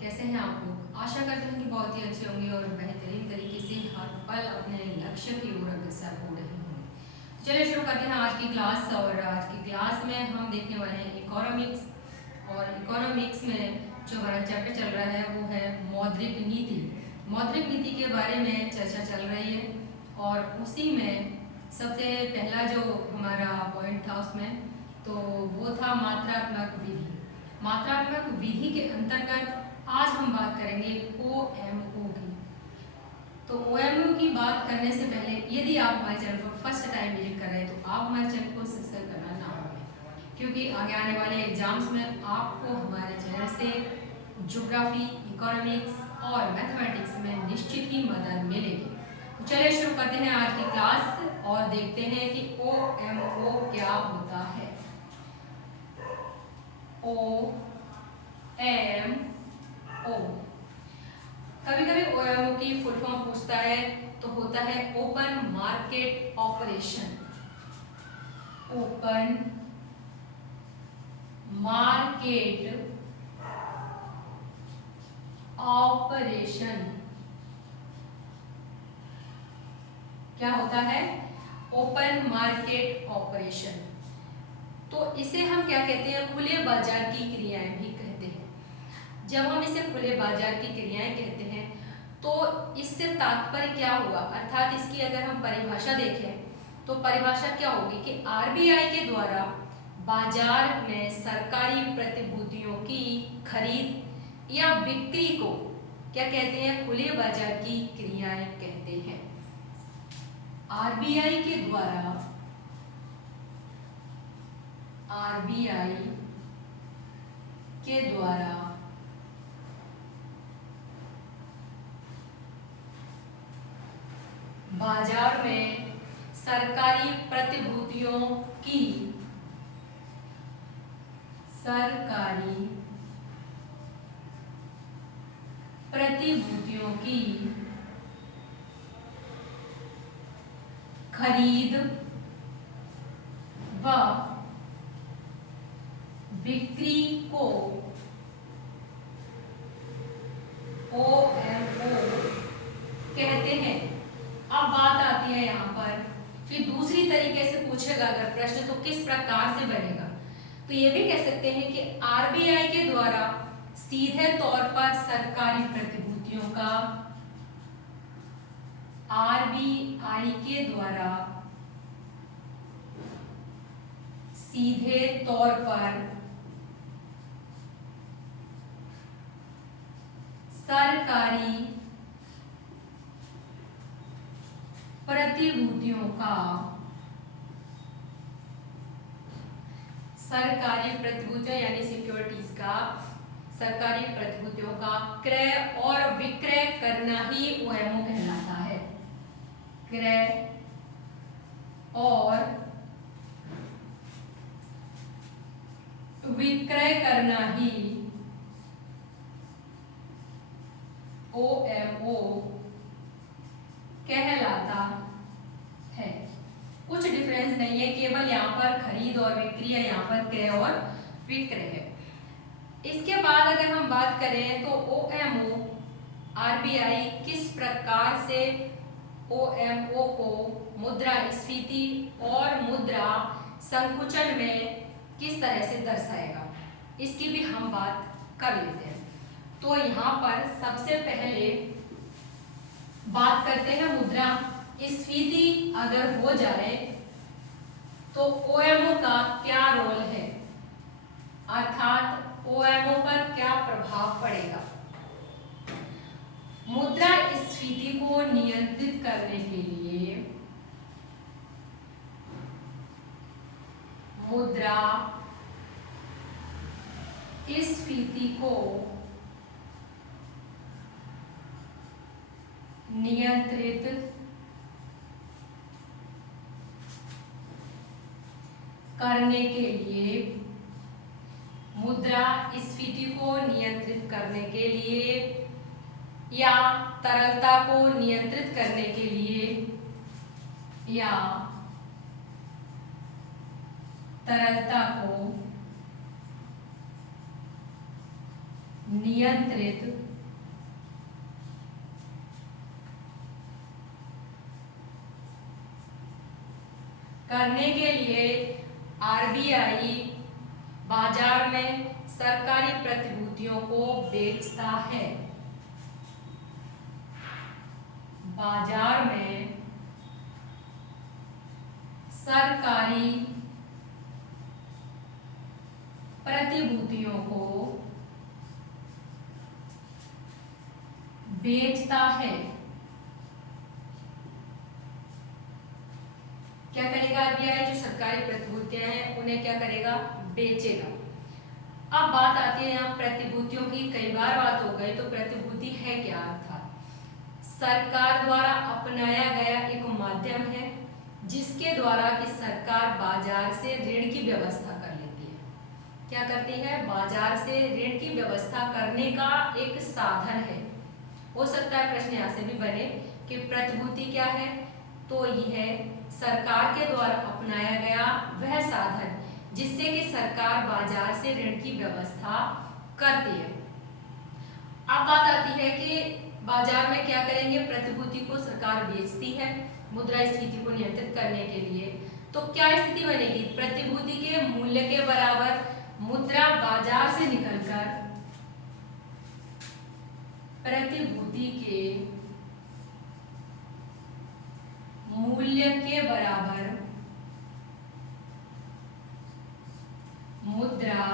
कैसे हैं आप लोग। आशा करते हैं कि बहुत ही अच्छे होंगे और बेहतरीन तरीके से हर पल अपने लक्ष्य की ओर अग्रसर हो रहे होंगे। तो चलिए शुरू करते हैं आज की क्लास। और आज की क्लास में हम देखने वाले हैं इकोनॉमिक्स। और इकोनॉमिक्स में जो हमारा चैप्टर चल रहा है वो है मौद्रिक नीति। मौद्रिक नीति के बारे में चर्चा चल रही है और उसी में सबसे पहला जो हमारा पॉइंट था उसमें तो वो था मात्रात्मक विधि। मात्रात्मक विधि के अंतर्गत आज हम बात करेंगे OMO की। तो OMO की बात करने से पहले यदि आप हमारे चैनल को फर्स्ट टाइम विजिट कर रहे हैं तो आप हमारे चैनल को सब्सक्राइब करना ना भूलें, क्योंकि आगे आने वाले एग्जाम्स में आपको हमारे चैनल से ज्योग्राफी, इकोनॉमिक्स और मैथमेटिक्स में निश्चित ही मदद मिलेगी। तो चलिए शुरू करते हैं आज की क्लास और देखते हैं कि OMO क्या होता है। OMO, कभी कभी OMO की फुल फॉर्म पूछता है तो होता है open market operation. Open market operation क्या होता है? Open market operation. तो इसे हम क्या कहते हैं? खुले बाजार की क्रियाएं भी कहते हैं। जब हम इसे खुले बाजार की क्रियाएं कहते हैं तो इससे तात्पर्य क्या हुआ, अर्थात इसकी अगर हम परिभाषा देखें तो परिभाषा क्या होगी कि RBI के द्वारा बाजार में सरकारी प्रतिभूतियों की खरीद या बिक्री को क्या कहते हैं? खुले बाजार की क्रियाएं कहते हैं। RBI के द्वारा बाजार में सरकारी प्रतिभूतियों की खरीद व बिक्री को OMO कहते हैं। अब बात आती है यहाँ पर कि दूसरी तरीके से पूछेगा अगर प्रश्न तो किस प्रकार से बनेगा। तो ये भी कह सकते हैं कि RBI के द्वारा सीधे तौर पर सरकारी प्रतिभूतियों का RBI के द्वारा सीधे तौर पर सरकारी प्रतिभूतियों यानी सिक्योरिटीज का, सरकारी प्रतिभूतियों का क्रय और विक्रय करना ही OMO कहलाता है। क्रय और विक्रय करना ही OMO कहलाता है। कुछ डिफरेंस नहीं है, केवल यहाँ पर खरीद और बिक्री है, यहाँ पर क्रय और विक्रय है। इसके बाद अगर हम बात करें तो OMO RBI किस प्रकार से OMO को मुद्रास्फीति और मुद्रा संकुचन में किस तरह से दर्शाएगा, इसकी भी हम बात कर लेते हैं। तो यहाँ पर सबसे पहले बात करते हैं मुद्रा स्फीति अगर हो जाए तो OMO का क्या रोल है, अर्थात OMO पर क्या प्रभाव पड़ेगा। मुद्रा स्फीति को नियंत्रित करने के लिए मुद्रा स्फीति को नियंत्रित करने के लिए मुद्रा स्फीति को नियंत्रित करने के लिए या तरलता को नियंत्रित करने के लिए या तरलता को नियंत्रित करने के लिए आरबीआई बाजार में सरकारी प्रतिभूतियों को बेचता है। बाजार में सरकारी प्रतिभूतियों को बेचता है। क्या करेगा आरबीआई? जो सरकारी प्रतिभूतियां हैं उन्हें क्या करेगा? बेचेगा। अब बात आती है यहाँ प्रतिभूतियों की। कई बार बात हो गई, तो प्रतिभूति है क्या? अर्थात सरकार द्वारा अपनाया गया एक माध्यम है जिसके द्वारा कि सरकार बाजार से ऋण की व्यवस्था कर लेती है। क्या करती है? बाजार से ऋण की व्यवस्था करने का एक साधन है। हो सकता है प्रश्न यहाँ से भी बने कि प्रतिभूति क्या है? तो यह सरकार के द्वारा अपनाया गया वह साधन जिससे कि सरकार बाजार से ऋण की व्यवस्था करती है। अब बात आती है कि बाजार में क्या करेंगे? प्रतिभूति को सरकार बेचती है मुद्रास्फीति को नियंत्रित करने के लिए। तो क्या स्थिति बनेगी? प्रतिभूति के मूल्य के बराबर मुद्रा बाजार से निकलकर प्रतिभूति के मूल्य के बराबर मुद्रा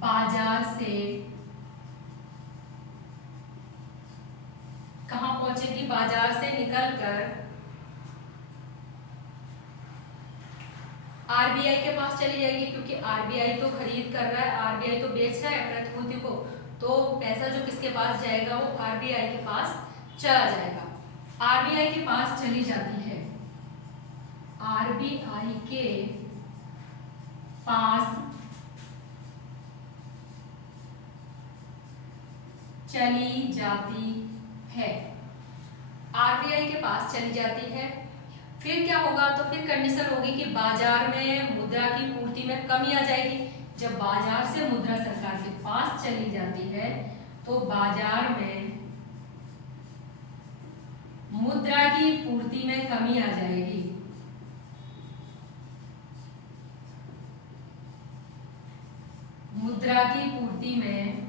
बाजार से कहां पहुंचेगी? बाजार से निकलकर आरबीआई के पास चली जाएगी, क्योंकि आरबीआई तो खरीद कर रहा है, आरबीआई तो बेच रहा है प्रतिभूति को। तो पैसा जो किसके पास जाएगा? वो आरबीआई के पास चला जाएगा। आरबीआई के पास चली जाती है, आरबीआई के पास चली जाती है, आरबीआई के पास चली जाती है। फिर क्या होगा? तो फिर कंडीशन होगी कि बाजार में मुद्रा की पूर्ति में कमी आ जाएगी। जब बाजार से मुद्रा सरकार के पास चली जाती है तो बाजार में मुद्रा की पूर्ति में कमी आ जाएगी। मुद्रा की पूर्ति में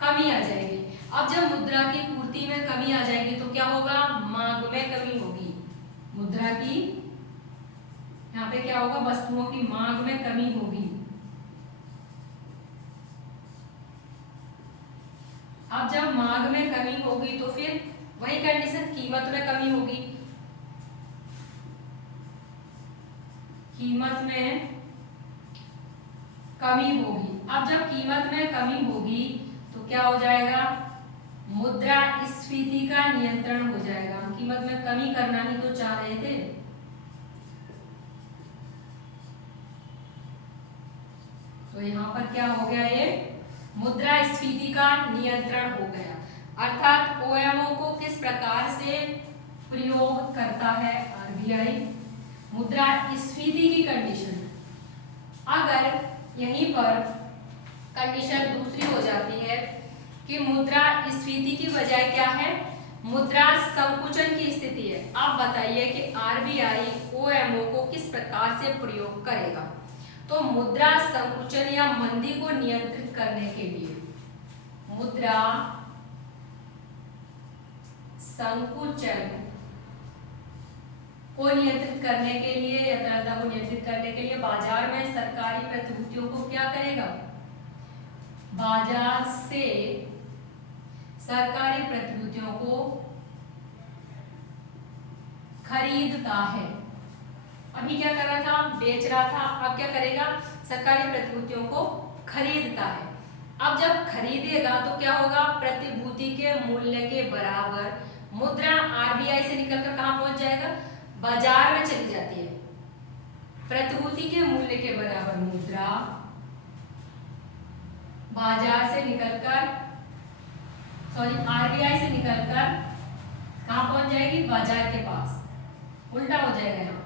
कमी आ जाएगी। अब जब मुद्रा की पूर्ति में कमी आ जाएगी तो क्या होगा? मांग में कमी होगी। मुद्रा की यहाँ पे क्या होगा? वस्तुओं की मांग में कमी होगी। अब जब मांग में कमी होगी तो फिर वही कंडीशन, कीमत में कमी होगी। कीमत में कमी होगी। अब जब कीमत में कमी होगी तो क्या हो जाएगा? मुद्रास्फीति का नियंत्रण हो जाएगा। हम कीमत में कमी करना ही तो चाह रहे थे। तो यहाँ पर क्या हो गया? ये मुद्रास्फीति का नियंत्रण हो गया। अर्थात ओएमओ को किस प्रकार से प्रयोग करता है आरबीआई? मुद्रास्फीति की कंडीशन। अगर यहीं पर कंडीशन दूसरी हो जाती है कि मुद्रास्फीति की बजाय क्या है? मुद्रा संकुचन की स्थिति है। आप बताइए कि आरबीआई ओएमओ को किस प्रकार से प्रयोग करेगा? तो मुद्रा संकुचन या मंदी को नियंत्रित करने के लिए, मुद्रा संकुचन को नियंत्रित करने के लिए या तरलता को नियंत्रित करने के लिए बाजार में सरकारी प्रतिभूतियों को क्या करेगा? बाजार से सरकारी प्रतिभूतियों को खरीदता है। अभी क्या कर रहा था? बेच रहा था। अब क्या करेगा? सरकारी प्रतिभूतियों को खरीदता है। अब जब खरीदेगा तो क्या होगा? प्रतिभूति के मूल्य के बराबर मुद्रा आरबीआई से निकलकर कहां पहुंच जाएगा? बाजार में चली जाती है। प्रतिभूति के मूल्य के बराबर मुद्रा बाजार से निकलकर आरबीआई से निकलकर कहां पहुंच जाएगी? बाजार के पास। उल्टा हो जाएगा यहाँ।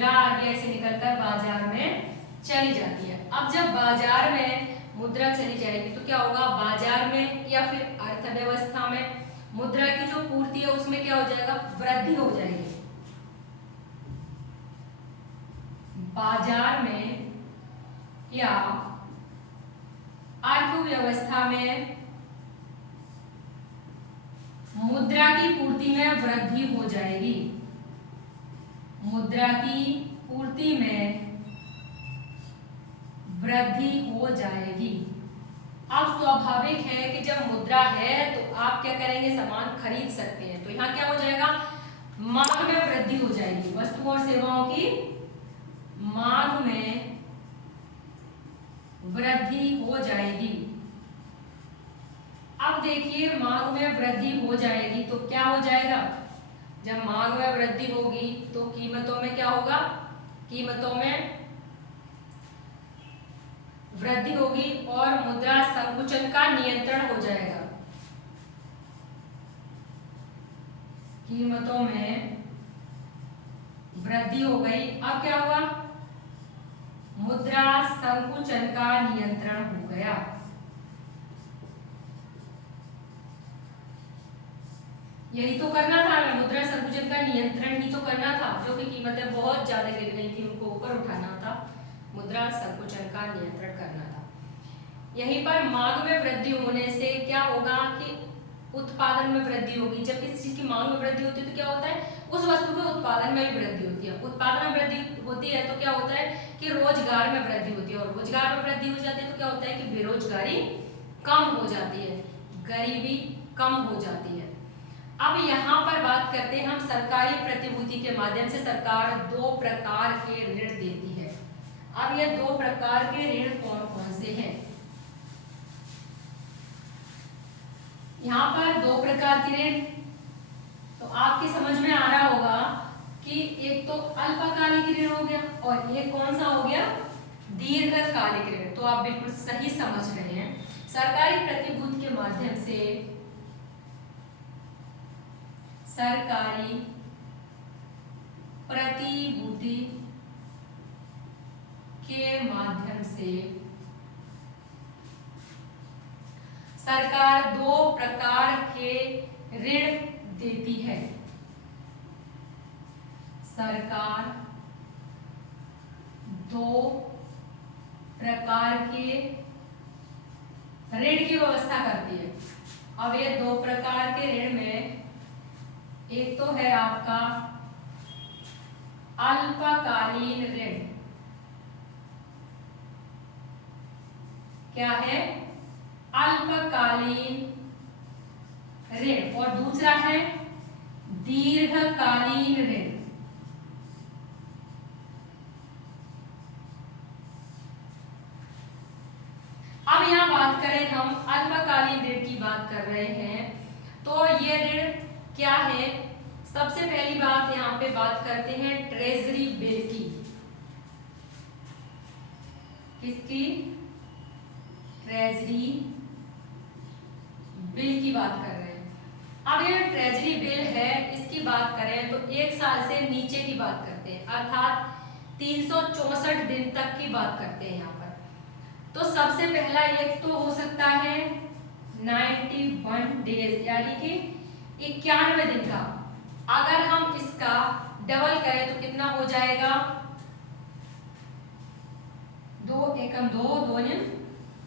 मुद्रा आरबीआई से निकलकर बाजार में चली जाती है। अब जब बाजार में मुद्रा चली जाएगी तो क्या होगा, बाजार में या फिर अर्थव्यवस्था में मुद्रा की जो पूर्ति है उसमें क्या हो जाएगा, वृद्धि हो जाएगी। बाजार में या अर्थव्यवस्था में मुद्रा की पूर्ति में वृद्धि हो जाएगी। मुद्रा की पूर्ति में वृद्धि हो जाएगी। अब स्वाभाविक है कि जब मुद्रा है तो आप क्या करेंगे, सामान खरीद सकते हैं। तो यहाँ क्या हो जाएगा, मांग में वृद्धि हो जाएगी। वस्तुओं और सेवाओं की मांग में वृद्धि हो जाएगी। अब देखिए, मांग में वृद्धि हो जाएगी तो क्या हो जाएगा, जब मांग में वृद्धि होगी तो कीमतों में क्या होगा, कीमतों में वृद्धि होगी और मुद्रा संकुचन का नियंत्रण हो जाएगा। कीमतों में वृद्धि हो गई, अब क्या हुआ, मुद्रा संकुचन का नियंत्रण हो गया। यही तो करना था हमें, मुद्रा संकुचन का नियंत्रण ही तो करना था। जो कि कीमतें बहुत ज्यादा गिर गई थी उनको ऊपर उठाना था, मुद्रा संकुचन का नियंत्रण करना था। यहीं पर मांग में वृद्धि होने से क्या होगा कि उत्पादन में वृद्धि होगी। जब किसी चीज की मांग में वृद्धि होती है तो क्या होता है, उस वस्तु के उत्पादन में भी वृद्धि होती है। उत्पादन में वृद्धि होती है तो क्या होता है कि रोजगार में वृद्धि होती है, और रोजगार में वृद्धि हो जाती है तो क्या होता है कि बेरोजगारी कम हो जाती है, गरीबी कम हो जाती है। अब यहाँ पर बात करते हैं हम सरकारी प्रतिभूति के माध्यम से सरकार 2 प्रकार के ऋण देती है। अब ये 2 प्रकार के ऋण कौन कौन से हैं, यहाँ पर 2 प्रकार के ऋण तो आपके समझ में आ रहा होगा कि एक तो अल्पकालिक ऋण हो गया और एक कौन सा हो गया, दीर्घकालिक ऋण। तो आप बिल्कुल सही समझ रहे हैं। सरकारी प्रतिभूति के माध्यम से, सरकारी प्रतिभूति के माध्यम से सरकार 2 प्रकार के ऋण देती है। सरकार 2 प्रकार के ऋण की व्यवस्था करती है। अब ये 2 प्रकार के ऋण में एक तो है आपका अल्पकालीन ऋण। क्या है, अल्पकालीन ऋण, और दूसरा है दीर्घकालीन ऋण। अब यहां बात करें हम अल्पकालीन ऋण की बात कर रहे हैं तो ये ऋण क्या है, सबसे पहली बात यहाँ पे बात करते हैं ट्रेजरी बिल की। किसकी, ट्रेजरी बिल की बात कर रहे हैं। अब ये ट्रेजरी बिल है, इसकी बात करें तो 1 साल से नीचे की बात करते हैं, अर्थात 364 दिन तक की बात करते हैं यहाँ पर। तो सबसे पहला एक तो हो सकता है 91 डेज यानी कि 91 दिन का। अगर हम इसका डबल करें तो कितना हो जाएगा, 2 एकम 2 2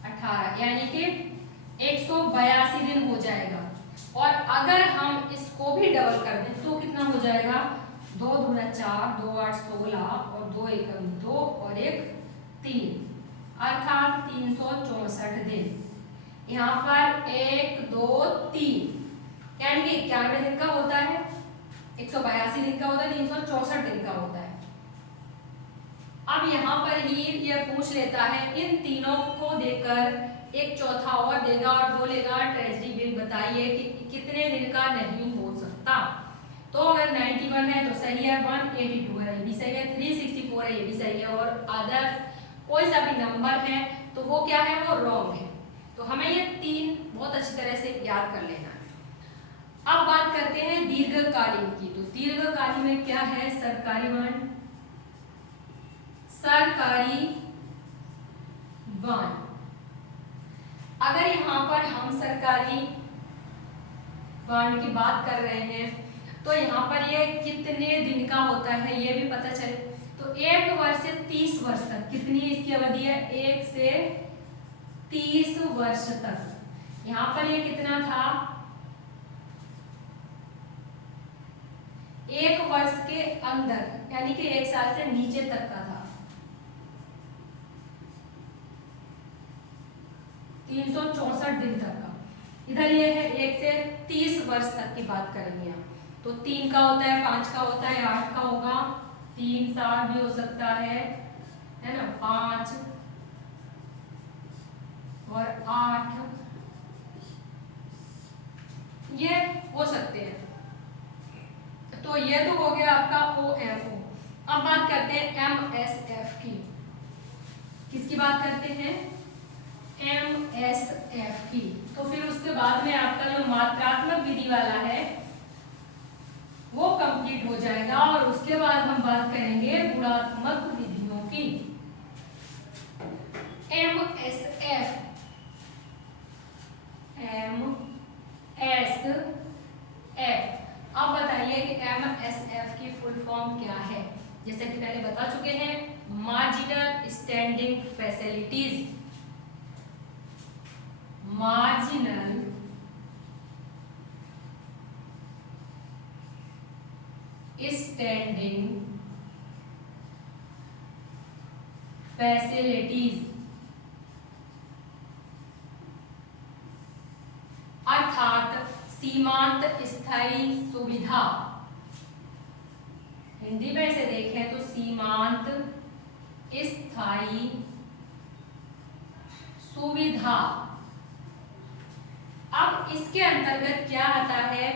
18 यानी कि 182 दिन हो जाएगा। और अगर हम इसको भी डबल कर दें तो कितना हो जाएगा, 2 दूना 4 2 8 16 और 2 एकम 2 और 1 3 अर्थात 364 दिन। यहाँ पर 1 2 3 यानी कि 91 दिन का होता है, 182 दिन का होता है, 364 दिन का होता है। अब यहाँ पर ही यह पूछ लेता है, इन तीनों को देकर एक चौथा और देगा और बोलेगा ट्रेजरी बिल बताइए कि कितने दिन का नहीं हो सकता। तो अगर 91 है तो सही है, 182 है ये भी सही है, 364 है ये भी सही है, और अदर कोई सा भी नंबर है तो वो क्या है, वो रॉन्ग है। तो हमें ये 3 बहुत अच्छी तरह से याद कर लेना है। अब बात करते हैं दीर्घकालीन की। तो दीर्घकालीन में क्या है, सरकारी बॉन्ड, बॉन्ड की बात कर रहे हैं तो यहाँ पर ये कितने दिन का होता है ये भी पता चले। तो 1 वर्ष से 30 वर्ष तक, कितनी इसकी अवधि है, 1 से 30 वर्ष तक। यहाँ पर ये कितना था, 1 वर्ष के अंदर, यानी कि 1 साल से नीचे तक का था। 364 दिन तक का। इधर ये है 1 से 30 वर्ष तक की बात करेंगे हम। तो 3 का होता है, 5 का होता है, 8 का होगा, 3 साल भी हो सकता है ना, 5 और 8 ये हो सकते हैं। तो ये तो हो गया आपका OFO। अब बात करते हैं MSF की। किसकी बात करते हैं, MSF की। तो फिर उसके बाद में आपका जो मात्रात्मक विधि वाला है वो कंप्लीट हो जाएगा और उसके बाद हम बात करेंगे गुणात्मक विधियों की। MSF अब बताइए कि MSF की फुल फॉर्म क्या है। जैसे कि पहले बता चुके हैं, marginal standing facilities, marginal standing facilities, अर्थात सीमांत स्थायी सुविधा। हिंदी में से देखें तो सीमांत स्थायी सुविधा। अब इसके अंतर्गत क्या आता है,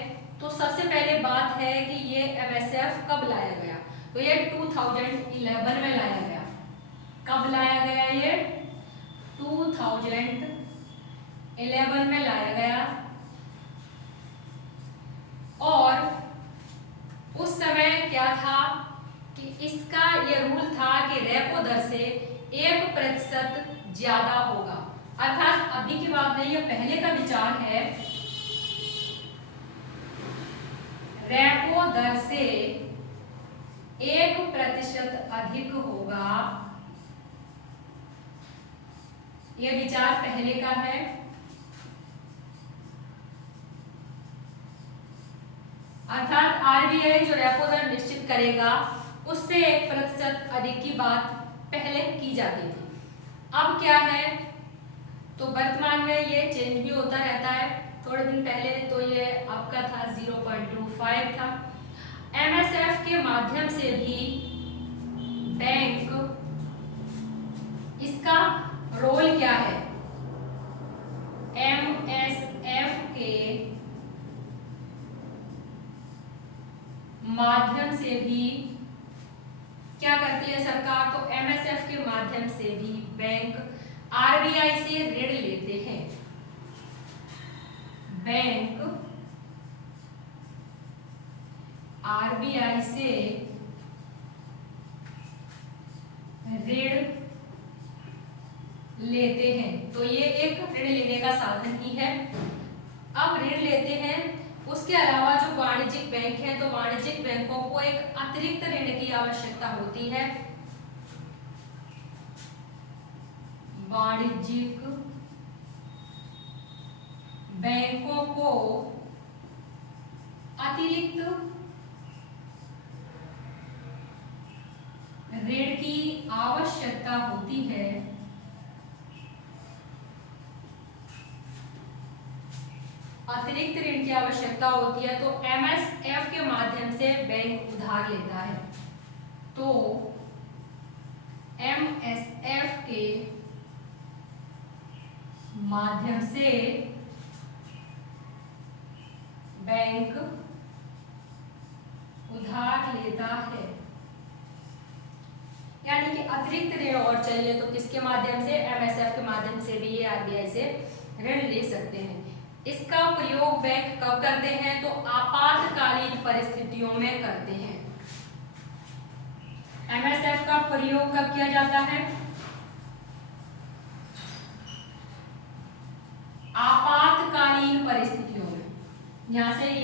तो सबसे पहले बात है कि ये MSF कब लाया गया। तो ये 2011 में लाया गया। कब लाया गया, ये 2011 में लाया गया। और उस समय क्या था कि इसका ये रूल था कि रेपो दर से 1% ज्यादा होगा। अर्थात अभी की बात नहीं, ये पहले का विचार है। रेपो दर से 1% अधिक होगा, ये विचार पहले का है। अर्थात RBI जो रेपो दर निश्चित करेगा उससे 1% अधिक की बात पहले की जाती थी। अब क्या है, तो वर्तमान में ये चेंज भी होता रहता है। थोड़े दिन पहले तो ये आपका था 0.25 था। MSF के माध्यम से भी बैंक, इसका रोल क्या है, MSF के माध्यम से भी क्या करती है सरकार, तो MSF के माध्यम से भी बैंक RBI से ऋण लेते हैं। बैंक RBI से ऋण लेते हैं। तो ये एक ऋण लेने का साधन ही है। अब ऋण लेते हैं, उसके अलावा जो वाणिज्यिक बैंक है, तो वाणिज्यिक बैंकों को एक अतिरिक्त ऋण की आवश्यकता होती है। वाणिज्यिक बैंकों को अतिरिक्त ऋण की आवश्यकता होती है। अतिरिक्त ऋण की आवश्यकता होती है तो MSF के माध्यम से बैंक उधार लेता है। तो MSF के माध्यम से बैंक उधार लेता है। यानी कि अतिरिक्त ऋण और चाहिए तो किसके माध्यम से, MSF के माध्यम से भी ये RBI से ऋण ले सकते हैं। इसका प्रयोग बैंक कब करते हैं, तो आपातकालीन परिस्थितियों में करते हैं। MSF का प्रयोग कब किया जाता है, आपातकालीन परिस्थितियों में। यहां से ये